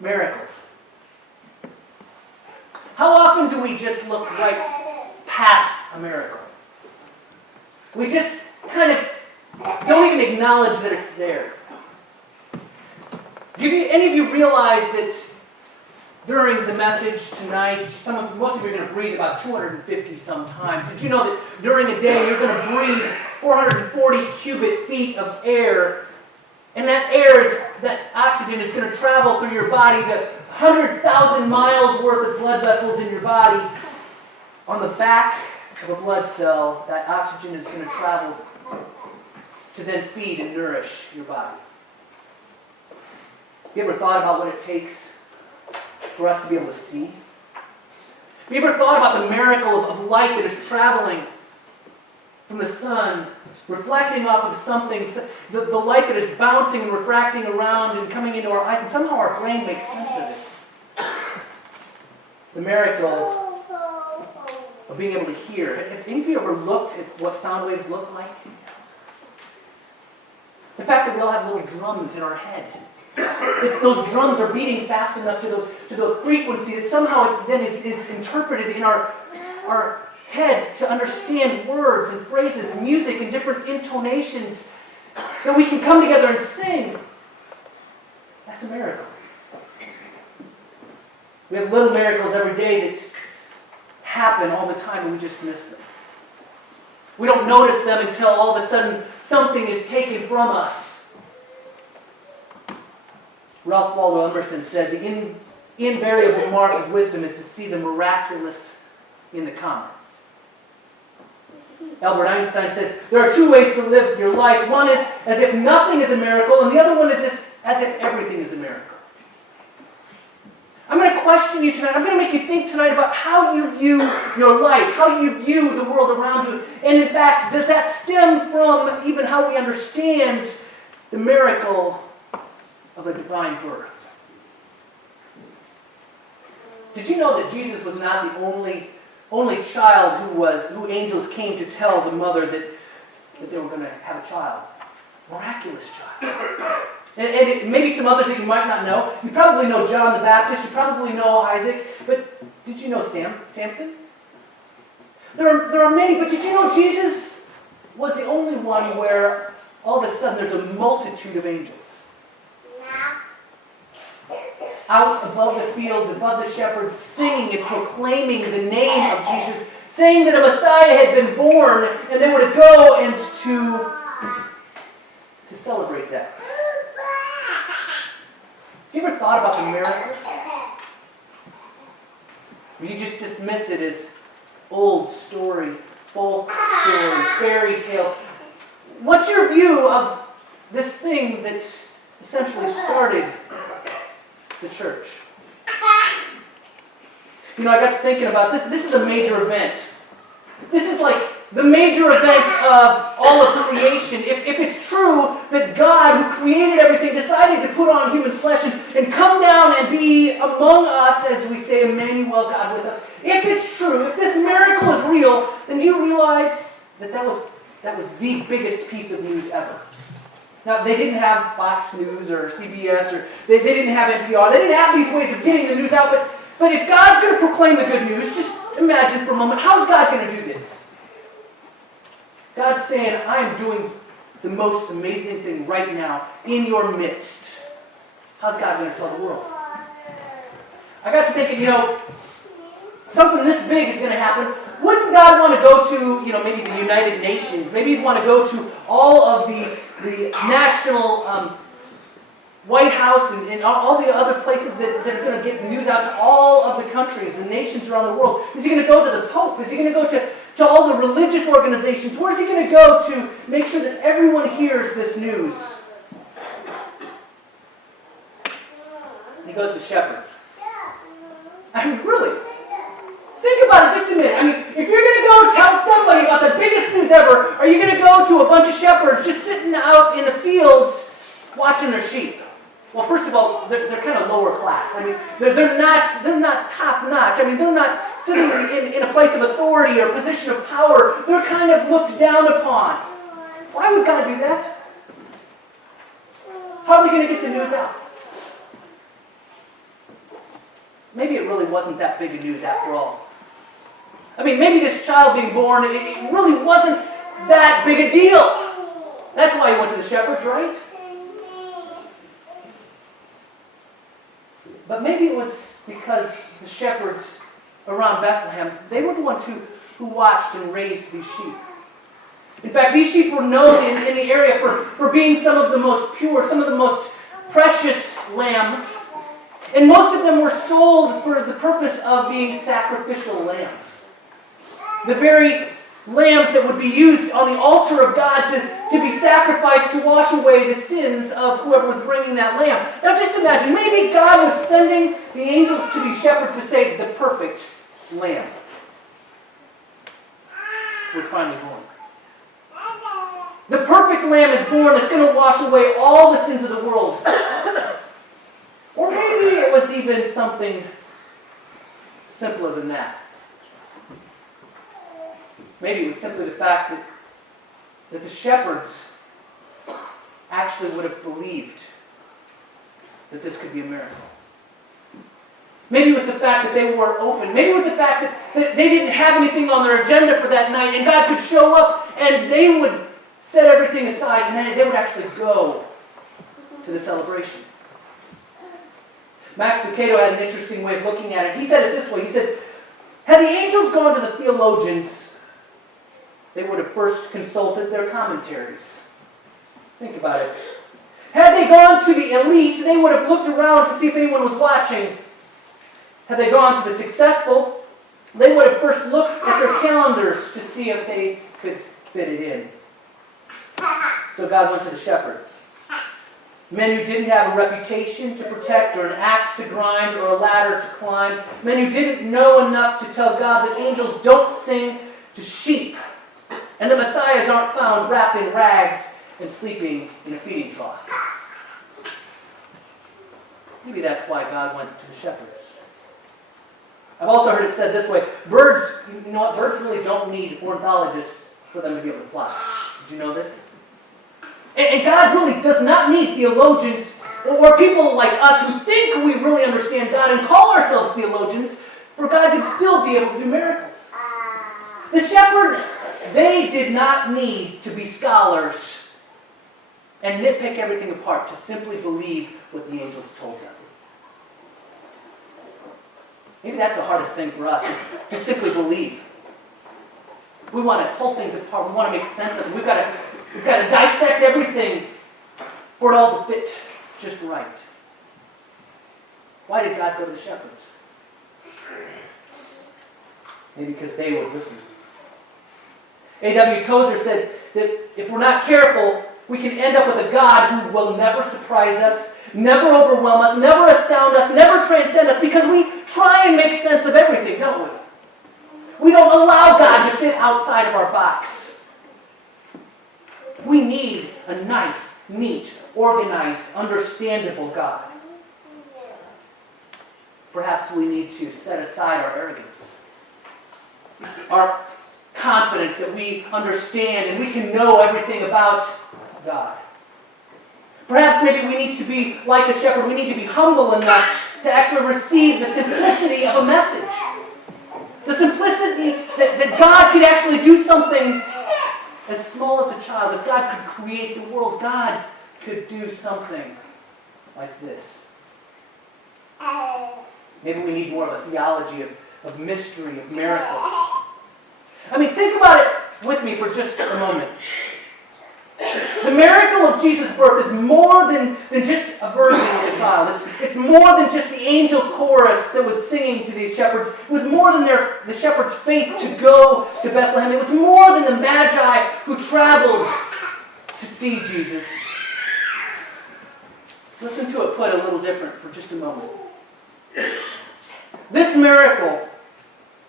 Miracles. How often do we just look right past a miracle? We just kind of don't even acknowledge that it's there. Do any of you realize that during the message tonight, most of you are going to breathe about 250 sometimes. Did you know that during a day you're going to breathe 440 cubic feet of air, and that oxygen is going to travel through your body, the 100,000 miles worth of blood vessels in your body. On the back of a blood cell, that oxygen is going to travel to then feed and nourish your body. Have you ever thought about what it takes for us to be able to see? Have you ever thought about the miracle of light that is traveling from the sun, reflecting off of something, the light that is bouncing and refracting around and coming into our eyes, and somehow our brain makes sense of it? The miracle of being able to hear. Have any of you ever looked at what sound waves look like? The fact that we all have little drums in our head. Those drums are beating fast enough to the frequency that somehow it then is interpreted in our head to understand words and phrases, music and different intonations that we can come together and sing. That's a miracle. We have little miracles every day that happen all the time and we just miss them. We don't notice them until all of a sudden something is taken from us. Ralph Waldo Emerson said, the invariable mark of wisdom is to see the miraculous in the common. Albert Einstein said, there are two ways to live your life. One is as if nothing is a miracle, and the other one is as if everything is a miracle. I'm going to question you tonight. I'm going to make you think tonight about how you view your life, how you view the world around you. And in fact, does that stem from even how we understand the miracle of a divine birth? Did you know that Jesus was not the only child who angels came to tell the mother that they were going to have a child? Miraculous child. And maybe some others that you might not know. You probably know John the Baptist. You probably know Isaac. But did you know Samson? There are many, but did you know Jesus was the only one where all of a sudden there's a multitude of angels? Out above the fields, above the shepherds, singing and proclaiming the name of Jesus, saying that a Messiah had been born, and they were to go and to celebrate that. Have you ever thought about the miracle? Or you just dismiss it as old story, folk story, fairy tale? What's your view of this thing that essentially started the church? You know, I got to thinking about this. This is a major event. This is like the major event of all of creation. If it's true that God, who created everything, decided to put on human flesh and come down and be among us, as we say, Emmanuel, God with us. If it's true, if this miracle is real, then do you realize that was the biggest piece of news ever? Now, they didn't have Fox News or CBS, or they didn't have NPR. They didn't have these ways of getting the news out. But if God's going to proclaim the good news, just imagine for a moment, how's God going to do this? God's saying, I am doing the most amazing thing right now in your midst. How's God going to tell the world? I got to thinking, something this big is going to happen. Wouldn't God want to go to, maybe the United Nations? Maybe he'd want to go to all of the national White House and all the other places that are going to get the news out to all of the countries and nations around the world. Is he going to go to the Pope? Is he going to go to all the religious organizations? Where is he going to go to make sure that everyone hears this news? He goes to shepherds. I mean, really? Think about it just a minute. I mean, if you're going to go tell somebody about the biggest news ever, are you going to go to a bunch of shepherds just sitting out in the fields watching their sheep? Well, first of all, they're kind of lower class. I mean, they're not top notch. I mean, they're not sitting in a place of authority or position of power. They're kind of looked down upon. Why would God do that? How are they going to get the news out? maybe it really wasn't that big of news after all. I mean, maybe this child being born, it really wasn't that big a deal. That's why he went to the shepherds, right? But maybe it was because the shepherds around Bethlehem, they were the ones who watched and raised these sheep. In fact, these sheep were known in the area for being some of the most pure, some of the most precious lambs. And most of them were sold for the purpose of being sacrificial lambs. The very lambs that would be used on the altar of God to be sacrificed to wash away the sins of whoever was bringing that lamb. Now just imagine, maybe God was sending the angels to these shepherds to say the perfect lamb was finally born. The perfect lamb is born that's going to wash away all the sins of the world. Or maybe it was even something simpler than that. Maybe it was simply the fact that the shepherds actually would have believed that this could be a miracle. Maybe it was the fact that they were open. Maybe it was the fact that they didn't have anything on their agenda for that night, and God could show up and they would set everything aside, and then they would actually go to the celebration. Max Lucado had an interesting way of looking at it. He said it this way. He said, had the angels gone to the theologians, they would have first consulted their commentaries. Think about it. Had they gone to the elite, they would have looked around to see if anyone was watching. Had they gone to the successful, they would have first looked at their calendars to see if they could fit it in. So God went to the shepherds. Men who didn't have a reputation to protect, or an axe to grind, or a ladder to climb. Men who didn't know enough to tell God that angels don't sing to sheep, and the messiahs aren't found wrapped in rags and sleeping in a feeding trough. Maybe that's why God went to the shepherds. I've also heard it said this way: birds, you know what? Birds really don't need ornithologists for them to be able to fly. Did you know this? And God really does not need theologians or people like us who think we really understand God and call ourselves theologians for God to still be able to do miracles. The shepherds, they did not need to be scholars and nitpick everything apart to simply believe what the angels told them. Maybe that's the hardest thing for us, is to simply believe. We want to pull things apart. We want to make sense of it. We've got to dissect everything for it all to fit just right. Why did God go to the shepherds? Maybe because they would listen. A.W. Tozer said that if we're not careful, we can end up with a God who will never surprise us, never overwhelm us, never astound us, never transcend us, because we try and make sense of everything, don't we? We don't allow God to fit outside of our box. We need a nice, neat, organized, understandable God. Perhaps we need to set aside our arrogance, our confidence that we understand and we can know everything about God. Perhaps maybe we need to be like a shepherd. We need to be humble enough to actually receive the simplicity of a message. The simplicity that God could actually do something as small as a child. If God could create the world, God could do something like this. Maybe we need more of a theology of mystery, of miracle. I mean, think about it with me for just a moment. The miracle of Jesus' birth is more than just a virgin with a child. It's more than just the angel chorus that was singing to these shepherds. It was more than the shepherds' faith to go to Bethlehem. It was more than the magi who traveled to see Jesus. Listen to it put a little different for just a moment. This miracle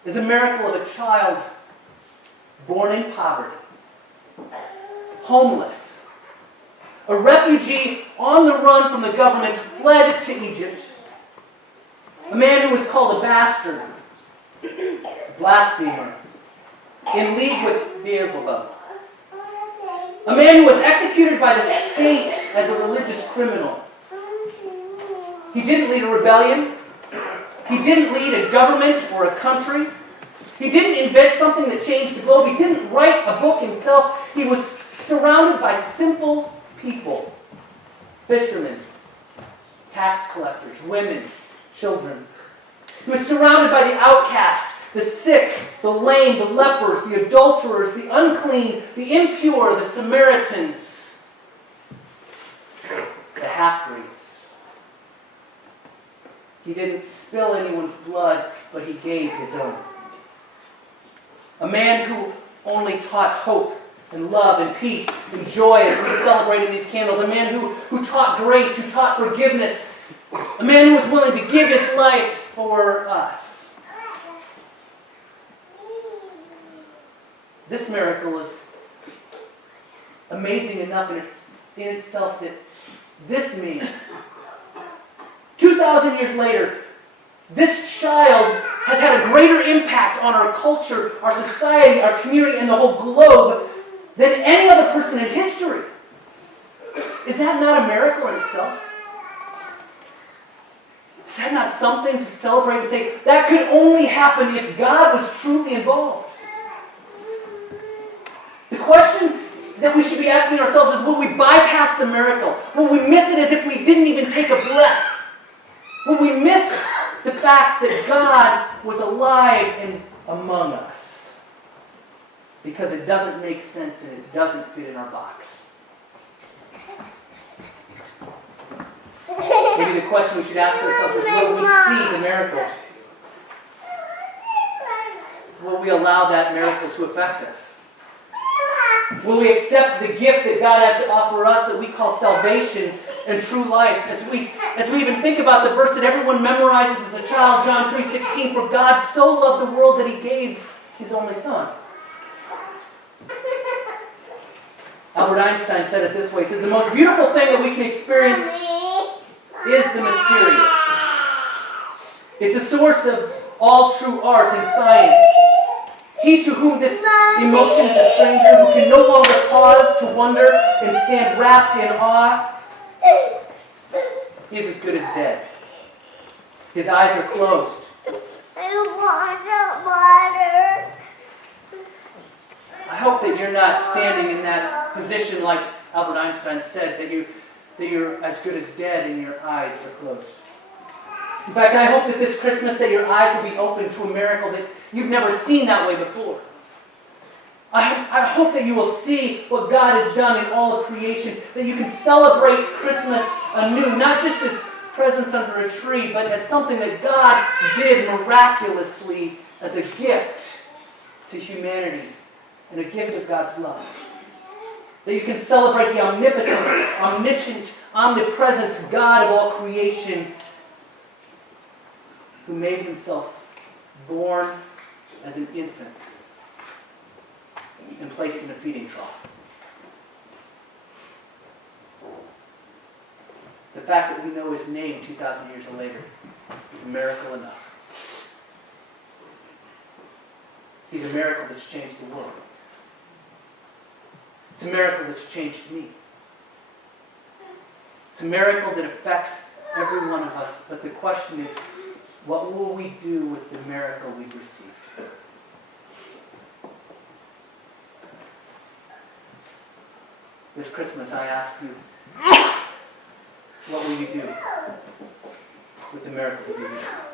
is a miracle of a child born in poverty, homeless, a refugee on the run from the government, fled to Egypt, a man who was called a bastard, a blasphemer, in league with Beelzebub, a man who was executed by the state as a religious criminal. He didn't lead a rebellion. He didn't lead a government or a country. He didn't invent something that changed the globe. He didn't write a book himself. He was surrounded by simple people. Fishermen, tax collectors, women, children. He was surrounded by the outcast, the sick, the lame, the lepers, the adulterers, the unclean, the impure, the Samaritans, the half-breeds. He didn't spill anyone's blood, but he gave his own. A man who only taught hope and love and peace and joy as we celebrate in these candles. A man who taught grace, who taught forgiveness. A man who was willing to give his life for us. This miracle is amazing enough in itself that this man, 2,000 years later, this child has had a greater impact on our culture, our society, our community, and the whole globe than any other person in history. Is that not a miracle in itself? Is that not something to celebrate and say, that could only happen if God was truly involved? The question that we should be asking ourselves is, will we bypass the miracle? Will we miss it as if we didn't even take a breath? Will we miss the fact that God was alive and among us? Because it doesn't make sense and it doesn't fit in our box. Maybe the question we should ask ourselves is, will we see the miracle? Will we allow that miracle to affect us? Will we accept the gift that God has to offer us that we call salvation and true life? As we even think about the verse that everyone memorizes as a child, John 3:16, for God so loved the world that he gave his only son. Albert Einstein said it this way. He says, the most beautiful thing that we can experience is the mysterious. It's the source of all true art and science. He to whom this emotion is a stranger, who can no longer pause to wonder and stand wrapped in awe, he is as good as dead. His eyes are closed. I hope that you're not standing in that position like Albert Einstein said, that you're as good as dead and your eyes are closed. In fact, I hope that this Christmas that your eyes will be open to a miracle that you've never seen that way before. I hope that you will see what God has done in all of creation, that you can celebrate Christmas anew, not just as presents under a tree, but as something that God did miraculously as a gift to humanity and a gift of God's love. That you can celebrate the omnipotent, omniscient, omnipresent God of all creation, who made himself born as an infant and placed in a feeding trough. The fact that we know his name 2,000 years later is a miracle enough. He's a miracle that's changed the world. It's a miracle that's changed me. It's a miracle that affects every one of us. But the question is, what will we do with the miracle we've received? This Christmas, I ask you, what will you do with the miracle that you received?